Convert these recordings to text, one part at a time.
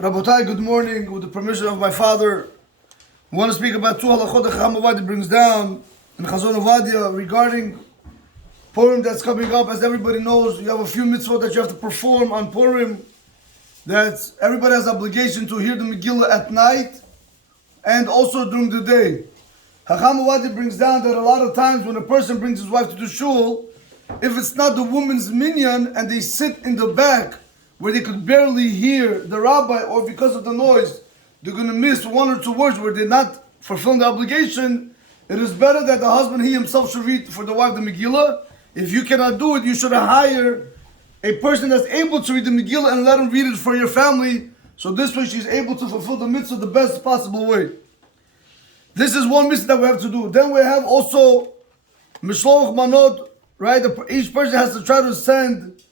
Rabotai, good morning. With the permission of my father, I want to speak about two halachot that Chaim Igal brings down in Chazon Ovadia regarding Purim that's coming up. As everybody knows, you have a few mitzvot that you have to perform on Purim. That everybody has obligation to hear the Megillah at night and also during the day. Chaim Igal brings down that a lot of times when a person brings his wife to the shul, if it's not the woman's minyan and they sit in the back where they could barely hear the rabbi, or because of the noise, they're going to miss one or two words where they're not fulfilling the obligation, it is better that the husband, he himself, should read for the wife the Megillah. If you cannot do it, you should hire a person that's able to read the Megillah and let him read it for your family, so this way she's able to fulfill the mitzvah the best possible way. This is one mitzvah that we have to do. Then we have also Mishloach Manot, right? Each person has to try to send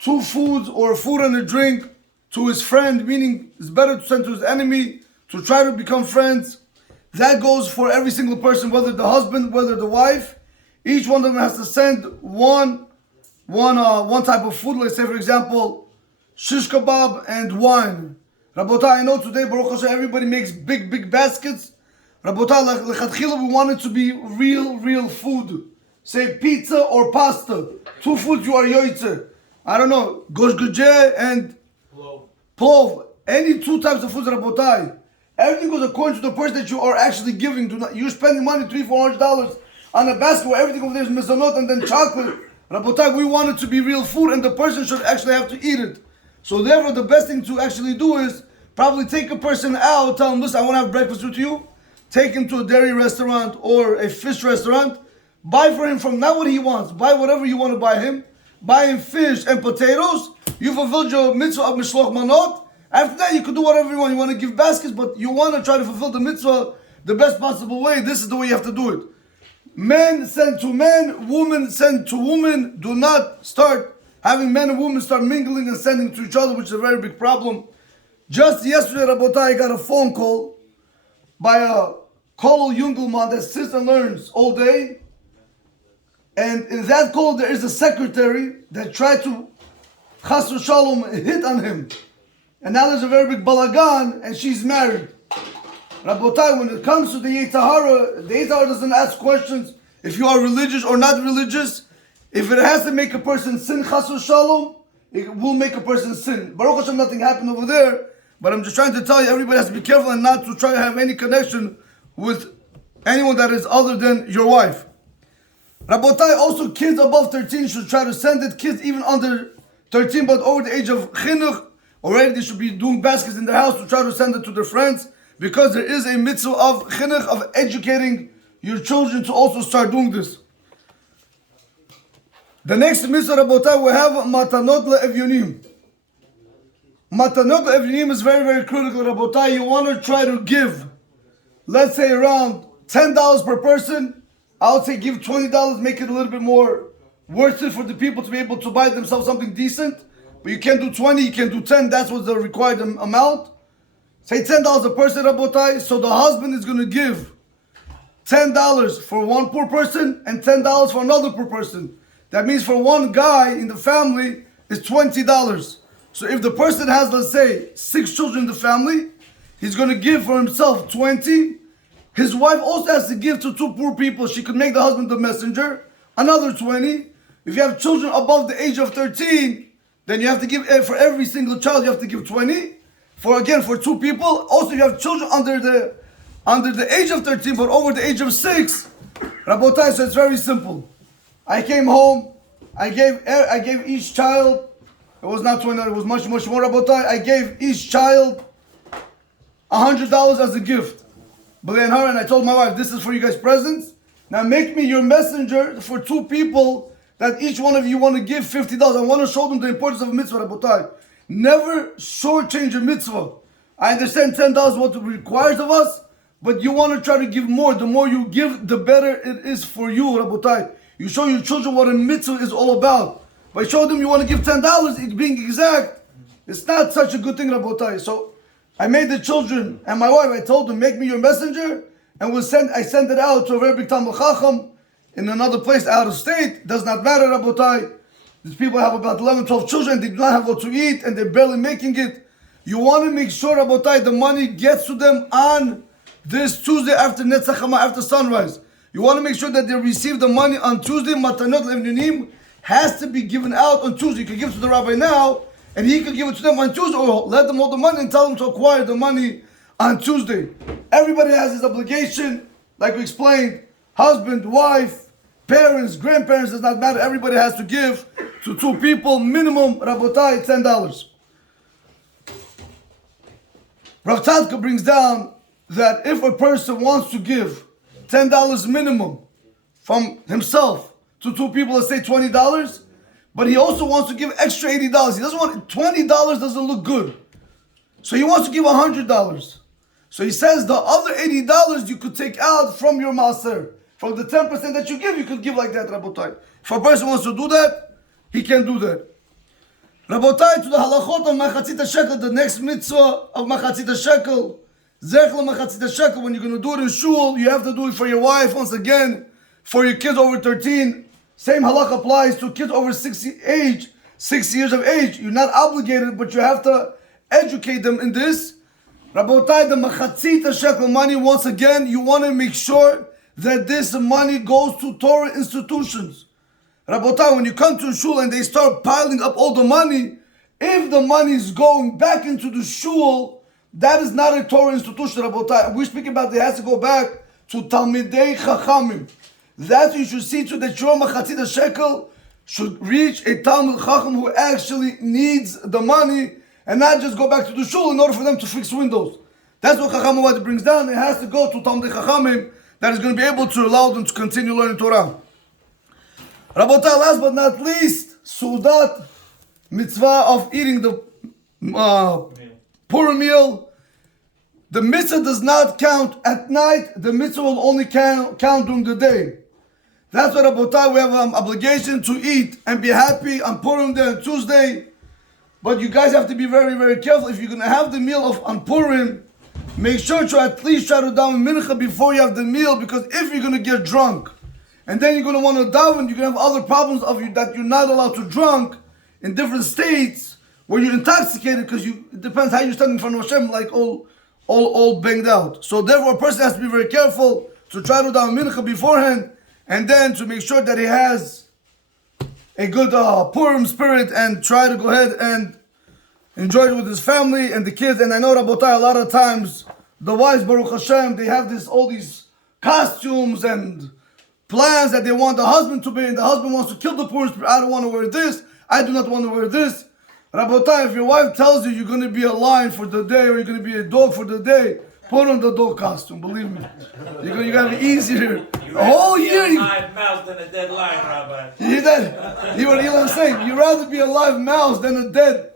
two foods or a food and a drink to his friend, meaning it's better to send to his enemy, to try to become friends. That goes for every single person, whether the husband, whether the wife. Each one of them has to send one type of food. Let's say, for example, shish kebab and wine. Rabotai, I know today, Baruch Hashem, everybody makes big baskets. Rabotai, lechatchila, we want it to be real food. Say pizza or pasta. Two foods you are yoitze. I don't know, gosh gujeh and plov. Any two types of foods, Rabotai. Everything goes according to the person that you are actually giving. You're spending money, $300-$400 on a basket where everything over there is mizanot and then chocolate. Rabotai, we want it to be real food and the person should actually have to eat it. So therefore, the best thing to actually do is probably take a person out, tell him, listen, I want to have breakfast with you. Take him to a dairy restaurant or a fish restaurant. Buy for him from not what he wants. Buy whatever you want to buy him. Buy him fish and potatoes. You fulfilled your mitzvah of Mishloach Manot. After that, you can do whatever you want. You want to give baskets, but you want to try to fulfill the mitzvah the best possible way. This is the way you have to do it. Men send to men, women send to women. Do not start having men and women start mingling and sending to each other, which is a very big problem. Just yesterday, Rabotai, I got a phone call by a Kolel Jungelman that sits and learns all day. And in that call, there is a secretary that tried to chas v'shalom hit on him. And now there's a very big balagan, and she's married. Rabotai, when it comes to the Yetzer Hara doesn't ask questions if you are religious or not religious. If it has to make a person sin chas v'shalom, it will make a person sin. Baruch Hashem, nothing happened over there. But I'm just trying to tell you, everybody has to be careful and not to try to have any connection with anyone that is other than your wife. Rabotai, also kids above 13 should try to send it. Kids even under 13 but over the age of chinuch, already they should be doing baskets in their house to try to send it to their friends, because there is a mitzvah of chinuch, of educating your children to also start doing this. The next mitzvah, Rabotai, we have matanot le'evyonim. Matanot le'evyonim is very critical, Rabotai. You want to try to give, let's say around $10 per person. I would say give $20, make it a little bit more worth it for the people to be able to buy themselves something decent. But you can't do 20, you can do 10, that's what's the required amount. Say $10 a person, Rabotai, so the husband is going to give $10 for one poor person and $10 for another poor person. That means for one guy in the family is $20. So if the person has, let's say, 6 children in the family, he's going to give for himself 20. His wife also has to give to 2 poor people. She could make the husband the messenger, another 20. If you have children above the age of 13, then you have to give, for every single child, you have to give 20. For 2 people. Also, you have children under the age of 13, but over the age of 6. Rabotai, so it's very simple. I came home, I gave each child, it was not 20, it was much more, Rabotai. I gave each child $100 as a gift. And I told my wife, this is for you guys presents. Now make me your messenger for 2 people that each one of you want to give $50. I want to show them the importance of a mitzvah, Rabotai. Never shortchange a mitzvah. I understand $10 what it requires of us, but you want to try to give more. The more you give, the better it is for you, Rabotai. You show your children what a mitzvah is all about. By showing them you want to give $10, it being exact, it's not such a good thing, Rabotai. So I made the children and my wife, I told them, make me your messenger, and I sent it out to a very big Talmud Chacham in another place out of state. Does not matter, Rabotai. These people have about 11, 12 children, they do not have what to eat, and they're barely making it. You want to make sure, Rabotai, the money gets to them on this Tuesday after Netzach Hama, after sunrise. You want to make sure that they receive the money on Tuesday. Matanot Levninim has to be given out on Tuesday. You can give it to the rabbi now, and he can give it to them on Tuesday, or let them hold the money and tell them to acquire the money on Tuesday. Everybody has his obligation, like we explained, husband, wife, parents, grandparents, does not matter. Everybody has to give to two people, minimum, Rabotai, $10. Rav Tzadka brings down that if a person wants to give $10 minimum from himself to two people, let's say $20, but he also wants to give extra $80. He doesn't want, $20 doesn't look good. So he wants to give $100. So he says the other $80 you could take out from your maaser. From the 10% that you give, you could give like that, Rabotai. If a person wants to do that, he can do that. Rabotai, to the halachot of machatzit shekel, the next mitzvah of machatzit shekel, zech machatzit shekel, when you're going to do it in shul, you have to do it for your wife, once again, for your kids over 13. Same halach applies to kids over 60 years of age. You're not obligated, but you have to educate them in this. Rabotai, the machatzit shekel money, once again, you want to make sure that this money goes to Torah institutions. Rabotai, when you come to a shul and they start piling up all the money, if the money is going back into the shul, that is not a Torah institution, Rabotai. We're speaking about it has to go back to Talmidei Chachamim. That's what you should see to that your machatzit shekel should reach a Talmid Chacham who actually needs the money and not just go back to the shul in order for them to fix windows. That's what Chacham Avad brings down. It has to go to Talmidei Chachamim that is going to be able to allow them to continue learning Torah. Rabotai, last but not least, Sudat, mitzvah of eating the Purim meal. The mitzvah does not count at night. The mitzvah will only count during the day. That's why, Rabotai, we have an obligation to eat and be happy on Purim Day on Tuesday. But you guys have to be very, very careful. If you're going to have the meal on Purim, make sure to at least try to daven mincha before you have the meal, because if you're going to get drunk, and then you're going to want to daven, you're going to have other problems of you that you're not allowed to drunk in different states where you're intoxicated, because it depends how you stand in front of Hashem, like all banged out. So therefore, a person has to be very careful to try to daven mincha beforehand, and then to make sure that he has a good Purim spirit and try to go ahead and enjoy it with his family and the kids. And I know, Rabotai, a lot of times the wives, Baruch Hashem, they have all these costumes and plans that they want the husband to be, and the husband wants to kill the Purim spirit. I don't want to wear this. I do not want to wear this. Rabotai, if your wife tells you you're going to be a lion for the day or you're going to be a dog for the day, put on the dog costume. Believe me, you got to be easier. The whole year. You rather be a live mouse than a dead lion, Rabbi. You know what I'm saying? You'd rather be a live mouse than a dead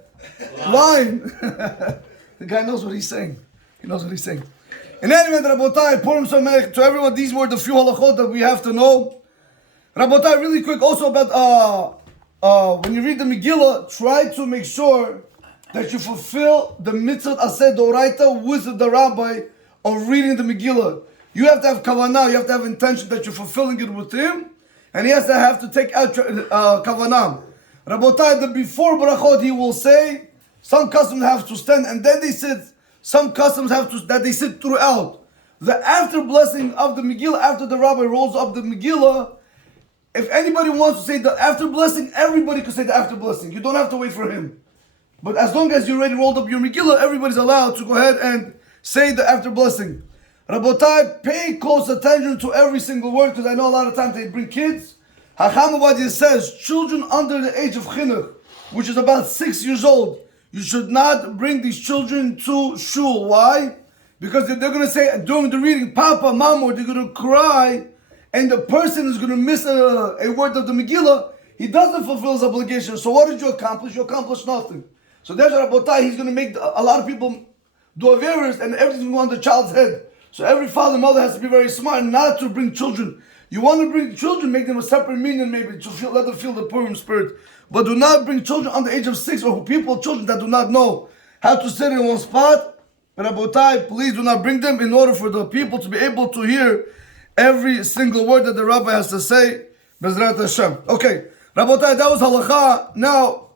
lion. The guy knows what he's saying. He knows what he's saying. In any event, Rabotai, Purim Samech, to everyone, these were the few halachot that we have to know. Rabotai, really quick, also about when you read the Megillah, try to make sure that you fulfill the mitzvah aseh doraita with the rabbi of reading the Megillah. You have to have kavanah, you have to have intention that you're fulfilling it with him, and he has to have to take out kavanah. Rabotai, the before brachot, he will say, some customs have to stand, and then they sit. Some customs have to that they sit throughout. The after blessing of the Megillah, after the rabbi rolls up the Megillah, if anybody wants to say the after blessing, everybody can say the after blessing. You don't have to wait for him. But as long as you already rolled up your Megillah, everybody's allowed to go ahead and say the after blessing. Rabotai, pay close attention to every single word, because I know a lot of times they bring kids. Hacham Ovadia says, children under the age of chinuch, which is about 6 years old, you should not bring these children to shul. Why? Because they're going to say during the reading, Papa, Mama, they're going to cry, and the person is going to miss a word of the Megillah. He doesn't fulfill his obligation. So what did you accomplish? You accomplished nothing. So there's Rabotai, he's going to make a lot of people do averos, and everything on the child's head. So every father and mother has to be very smart not to bring children. You want to bring children, make them a separate meaning maybe, to let them feel the Purim spirit. But do not bring children under the age of 6 or children that do not know how to sit in one spot. Rabotai, please do not bring them in order for the people to be able to hear every single word that the rabbi has to say. Bezrat Hashem. Okay, Rabotai, that was halacha. Now,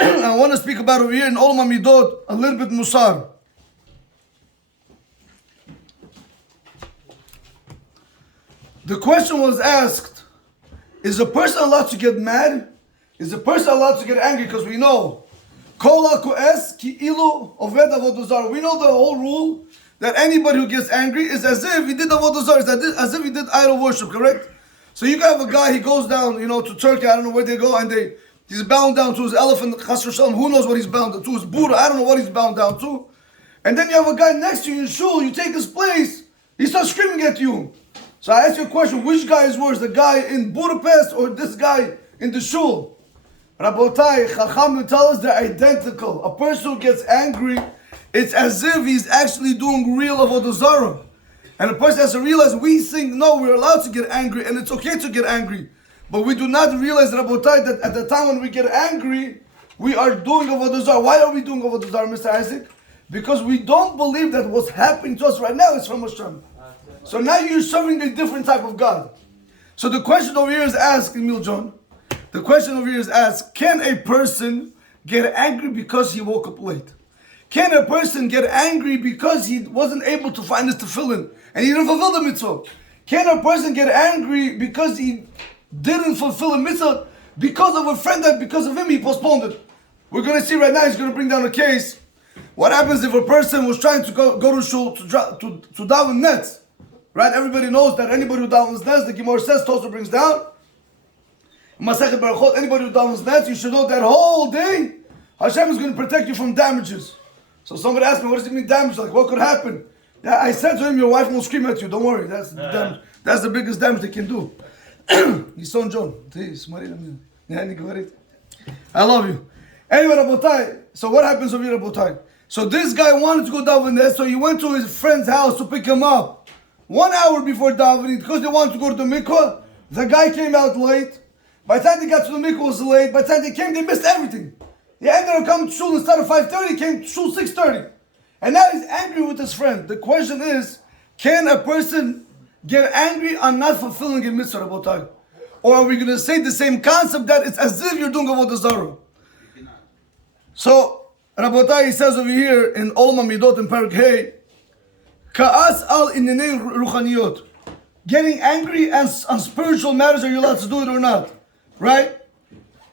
I want to speak about over here in Olam HaMidot a little bit Musar. The question was asked, is a person allowed to get mad? Is a person allowed to get angry? Because we know, Kol HaKo'es ki ilu oved avodah zarah. We know the whole rule that anybody who gets angry is as if he did avodah zarah, as if he did idol worship, correct? So you can have a guy, he goes down, to Turkey, I don't know where they go, and he's bound down to his elephant, Chas v'shalom, who knows what he's bound to his Buddha, I don't know what he's bound down to. And then you have a guy next to you in shul, you take his place, he starts screaming at you. So I ask you a question, which guy is worse, the guy in Budapest or this guy in the shul? Rabotai, Chacham will tell us they're identical. A person who gets angry, it's as if he's actually doing real avodah zarah. And a person has to realize, we think, no, we're allowed to get angry, and it's okay to get angry. But we do not realize, Rabotai, that at the time when we get angry, we are doing avodah zarah. Why are we doing avodah zarah, Mr. Isaac? Because we don't believe that what's happening to us right now is from Hashem. So now you're serving a different type of God. So the question over here is asked, Emil John, the question over here is asked, can a person get angry because he woke up late? Can a person get angry because he wasn't able to find his tefillin and he didn't fulfill the mitzvah? Can a person get angry because he didn't fulfill a mitzvah because of a friend that because of him he postponed it? We're going to see right now, he's going to bring down a case. What happens if a person was trying to go to shul to daven nets? Right? Everybody knows that anybody who davens nets, the Gemara says, Tosa brings down, Masechet Berachot, anybody who davens nets, you should know that whole day, Hashem is going to protect you from damages. So somebody asked me, what does it mean damage? Like, what could happen? Yeah, I said to him, your wife won't scream at you, don't worry, that's the biggest damage they can do. His son John, I love you. Anyway, Rabotai, so what happens over here, Rabotai? So this guy wanted to go daven there, so he went to his friend's house to pick him up. 1 hour before davening, because they wanted to go to the mikvah, the guy came out late. By the time they got to the mikvah, it was late. By the time they came, they missed everything. He ended up coming to shul instead of 5:30, he came to shul 6:30. And now he's angry with his friend. The question is, can a person get angry on not fulfilling a mitzvah, Rabotai? Or are we going to say the same concept that it's as if you're doing avodah zarah? So, Rabotai, he says over here in Olam HaMidot in Parak Hey, Ka'as al inyanei ruchaniyot. Getting angry on spiritual matters, are you allowed to do it or not? Right?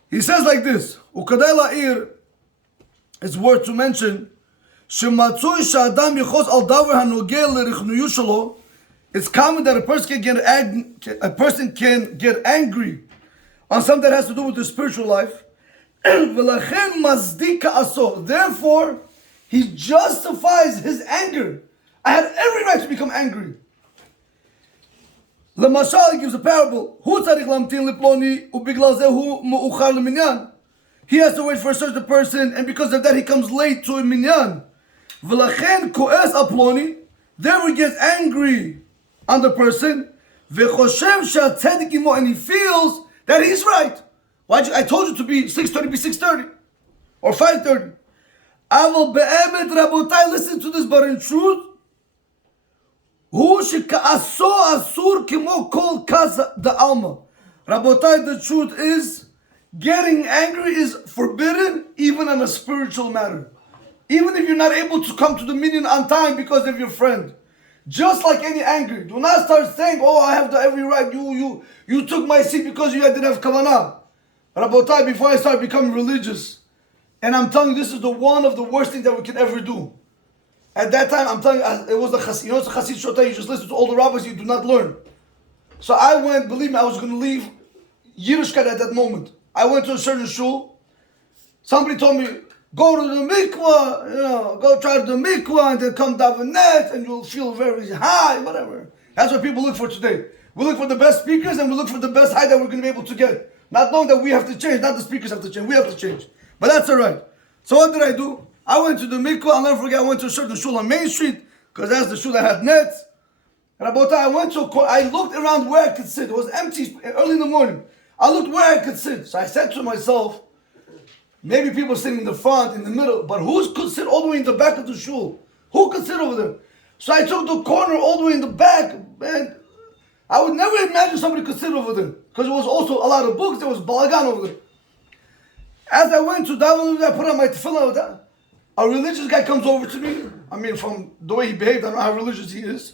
He says like this, Ukadai la'ir, it's worth to mention, Shematzui sha'adam yichos al davar hanogel l'richnuyu shalo. It's common that a person can get angry on something that has to do with his spiritual life. Therefore, he justifies his anger. I had every right to become angry. Lemashal, he gives a parable. He has to wait for a certain person, and because of that, he comes late to a minyan. Therefore, he gets angry on the person, and he feels that he's right. I told you to be 6:30, be 6:30. Or 5:30. I will be'emet rabotai, listen to this, but in truth, Rabotai, the truth is, getting angry is forbidden even on a spiritual matter. Even if you're not able to come to the minyan on time because of your friend. Just like any anger. Do not start saying, oh, I have every right. You took my seat because you didn't have kavanah. Rabotai, before I start becoming religious, and I'm telling you, this is one of the worst things that we can ever do. At that time, I'm telling you, it was the Chassid. It's a Chassid Shotay. You just listen to all the rabbis, you do not learn. So I went, believe me, I was going to leave Yiddishkeit at that moment. I went to a certain shul. Somebody told me, go to the mikvah, go try to the mikvah, and then come daven net, and you'll feel very high, whatever. That's what people look for today. We look for the best speakers, and we look for the best high that we're going to be able to get. Not knowing that we have to change, not the speakers have to change, we have to change. But that's all right. So what did I do? I went to the mikvah. I'll never forget, I went to a certain shul on Main Street, because that's the shul that had nets. And I went to I looked around where I could sit. It was empty early in the morning. I looked where I could sit. So I said to myself, maybe people sitting in the front, in the middle, but who could sit all the way in the back of the shul? Who could sit over there? So I took the corner all the way in the back, and I would never imagine somebody could sit over there, because it was also a lot of books, there was balagan over there. As I went to daven, I put on my tefillah. A religious guy comes over to me. I mean, from the way he behaved, I don't know how religious he is.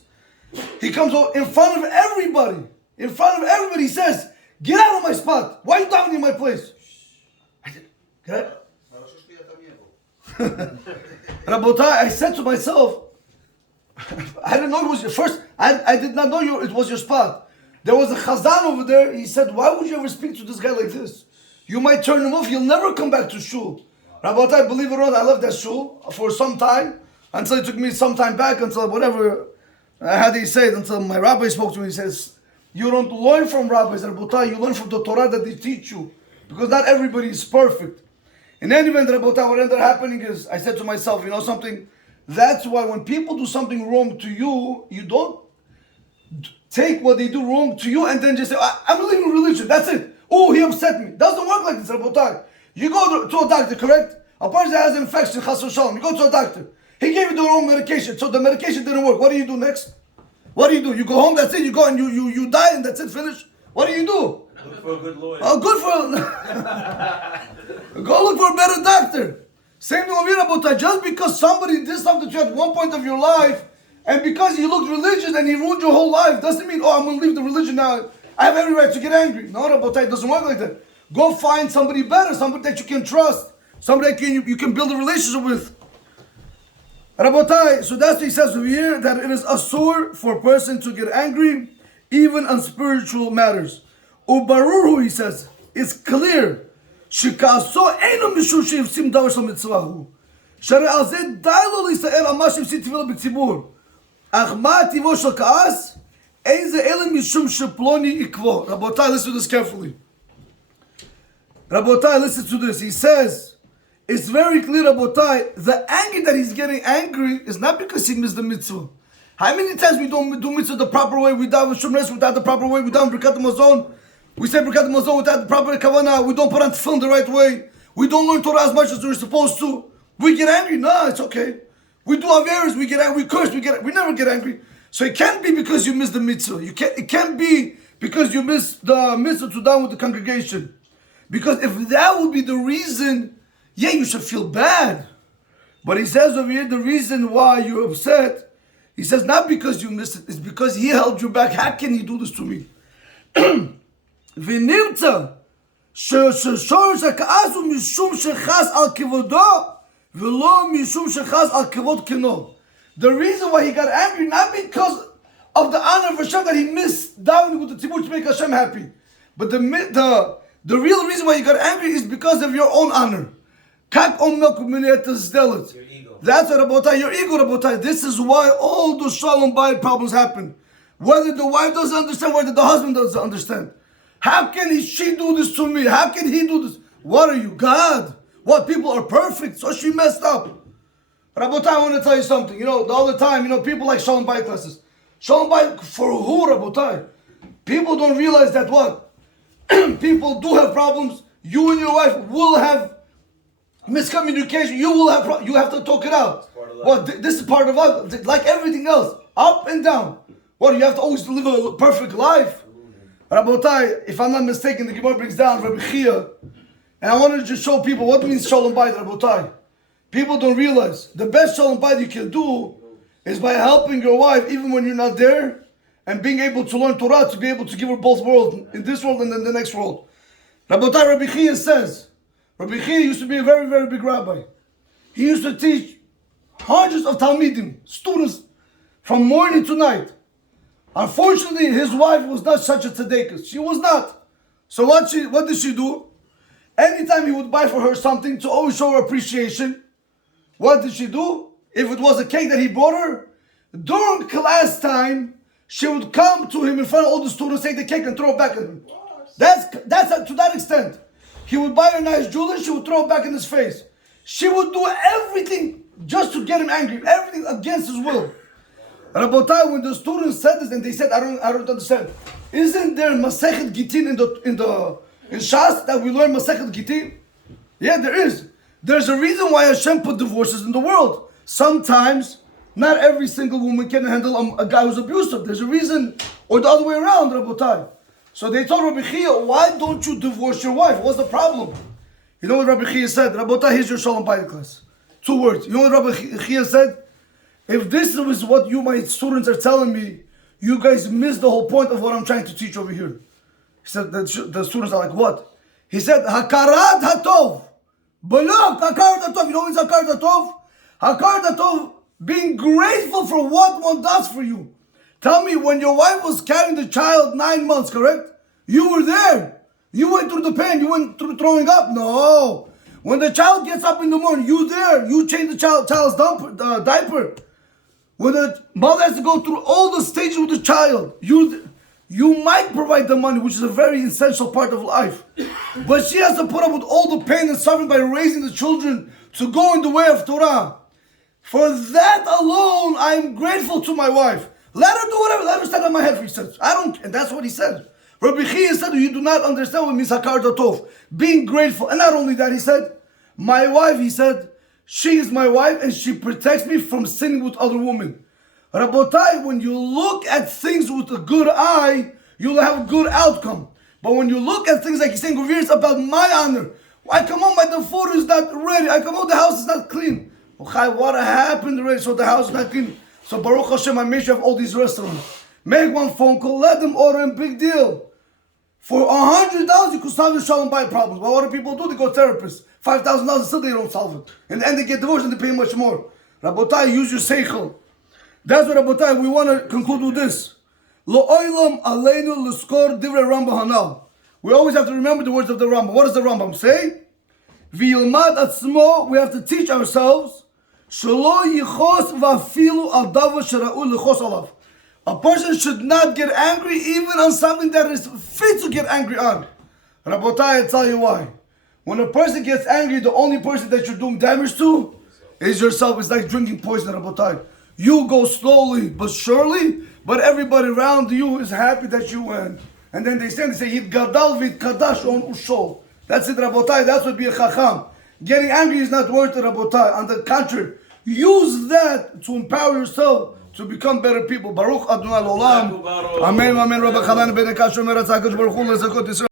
He comes over in front of everybody. In front of everybody, he says, "Get out of my spot. Why are you davening in my place?" I said, "Get out." Rabotai, I said to myself, I didn't know it was your first. I did not know it was your spot. There was a chazan over there. He said, "Why would you ever speak to this guy like this? You might turn him off. He'll never come back to shul." Rabotai, believe it or not, I left that shul for some time until it took me some time back until whatever. How do you say it? Until my rabbi spoke to me. He says, "You don't learn from rabbis, Rabotai. You learn from the Torah that they teach you, because not everybody is perfect." In any event, Rabotai, what ended up happening is, I said to myself, you know something? That's why when people do something wrong to you, you don't take what they do wrong to you and then just say, "I'm leaving religion. That's it. Oh, he upset me." Doesn't work like this, Rabotai. You go to a doctor, correct? A person that has an infection, chas v'shalom, you go to a doctor. He gave you the wrong medication, so the medication didn't work. What do you do next? What do? You go home, that's it. You go and you die and that's it, finish. What do? Look for a good lawyer. Oh, good for go look for a better doctor. Same thing over here, Rabotai. Just because somebody did something to you at one point of your life, and because he looked religious and he ruined your whole life, doesn't mean, "Oh, I'm going to leave the religion now. I have every right to get angry." No, Rabotai, it doesn't work like that. Go find somebody better, somebody that you can trust, somebody that you can build a relationship with. Rabotai, so that's what he says over here, that it is asur for a person to get angry, even on spiritual matters. Ubaruru, he says, it's clear. Shikaso eino mishum sheivsim davar shel mitzvahu. Shari al zeh dai lo lisael al ma sheivsim tefillah b'tzibur. Ach ma tivo shel ka'as, ein ze ele mishum sheploni ikvo. Rabotai, listen to this carefully. Rabotai, listen to this. He says, it's very clear, Rabotai, the anger that he's getting angry is not because he missed the mitzvah. How many times we don't do mitzvah the proper way? We daven Shomres without the proper way. We daven Birkat Hamazon. We say Birkat Hamazon without the proper kavanah. We don't put on tefillin the right way. We don't learn Torah as much as we're supposed to. We get angry. No, it's okay. We do averes. We get angry. We curse. We never get angry. So it can't be because you missed the mitzvah. It can't be because you missed the mitzvah to daven with the congregation. Because if that would be the reason, yeah, you should feel bad. But he says over here, the reason why you're upset, he says, not because you missed it, it's because he held you back. How can he do this to me? ונמצא ששורש הכעס הוא משום שחס על כבודו ולא משום שחס על כבוד כנו. The reason why he got angry, not because of the honor of Hashem that he missed davening with the tzibur to make Hashem happy, but the real reason why you got angry is because of your own honor. Kak omnak u'miniyat. Your ego. That's what Rabotai, your ego, Rabotai. This is why all the shalom bayit problems happen. Whether the wife doesn't understand, whether the husband doesn't understand. How can she do this to me? How can he do this? What are you, God? What, people are perfect, so she messed up. Rabotai, I want to tell you something. You know, the other time, people like shalom bayit classes. Shalom bayit for who, Rabotai? People don't realize that what? People do have problems. You and your wife will have miscommunication. You have to talk it out. What? This is part of life, like everything else, up and down. What? You have to always live a perfect life. Rabotai, if I'm not mistaken, the Gemara brings down Rabbi Chia, and I wanted to just show people what means shalom bayit, Rabotai. People don't realize the best shalom bayit you can do is by helping your wife, even when you're not there. And being able to learn Torah, to be able to give her both worlds, in this world and in the next world. Rabotai, Rabbi Chia says, Rabbi Chia used to be a very, very big rabbi. He used to teach hundreds of Talmidim, students, from morning to night. Unfortunately, his wife was not such a tzedekah. She was not. So what did she do? Anytime he would buy for her something to always show her appreciation, what did she do? If it was a cake that he bought her, during class time, she would come to him in front of all the students, take the cake and throw it back at him. That's to that extent. He would buy her nice jewelry, she would throw it back in his face. She would do everything just to get him angry, everything against his will. Rabotai, when the students said this, and they said, I don't understand. Isn't there Masechet Gitin in Shas that we learn Masechet Gitin? Yeah, there is. There's a reason why Hashem put divorces in the world. Sometimes not every single woman can handle a guy who's abusive. There's a reason, or the other way around, Rabotai. So they told Rabbi Chia, why don't you divorce your wife? What's the problem? You know what Rabbi Chia said? Rabotai, here's your Shalom Bayit class. 2 words. You know what Rabbi Chia said? If this is what you, my students, are telling me, you guys miss the whole point of what I'm trying to teach over here. He said, the students are like, what? He said, Hakarat HaTov. Balok, Hakarat HaTov. You know what is Hakarat HaTov? Hakarat HaTov, being grateful for what one does for you. Tell me, when your wife was carrying the child 9 months, correct? You were there. You went through the pain. You went through throwing up. No. When the child gets up in the morning, you there. You change the child's diaper. When the mother has to go through all the stages with the child, you might provide the money, which is a very essential part of life. But she has to put up with all the pain and suffering by raising the children to go in the way of Torah. For that alone, I am grateful to my wife. Let her do whatever. Let her stand on my head, he says. And that's what he said. Rabbi Chia said, you do not understand what means Hakarat HaTov. Being grateful. And not only that, he said, my wife, he said, she is my wife and she protects me from sinning with other women. Rabotai, when you look at things with a good eye, you'll have a good outcome. But when you look at things like he's saying over here, it's about my honor. I come home, the food is not ready. I come home, the house is not clean. Okay, what happened already? So the house is not clean. So Baruch Hashem, I made sure of all these restaurants. Make one phone call, let them order in, big deal. For $100, you could solve your Shalom Bayit problems. But what do people do? They go to therapists. $5,000, still they don't solve it. In the end, they get divorced and they pay much more. Rabotai, use your seichel. That's what Rabotai, we want to conclude with this. Lo oilam aleinu l'skor divrei Rambam hanal. We always have to remember the words of the Rambam. What does the Rambam say? V'yilmad atzmo, we have to teach ourselves. Shelo yichos v'afilu al davar shera'u l'chos alav. A person should not get angry even on something that is fit to get angry on. Rabotai, I tell you why. When a person gets angry, the only person that you're doing damage to is yourself. It's like drinking poison, Rabotai. You go slowly but surely, but everybody around you is happy that you went. And then they say, Yid gadal v'id kadash on ushol. That's it, Rabotai. That's what be a chacham. Getting angry is not worth it, Rabotai. On the contrary, use that to empower yourself to become better people. Baruch Adonai Olam. Amen, amen. Rabbi Chaim Igal ben Baruch Hu lezakot Yisrael.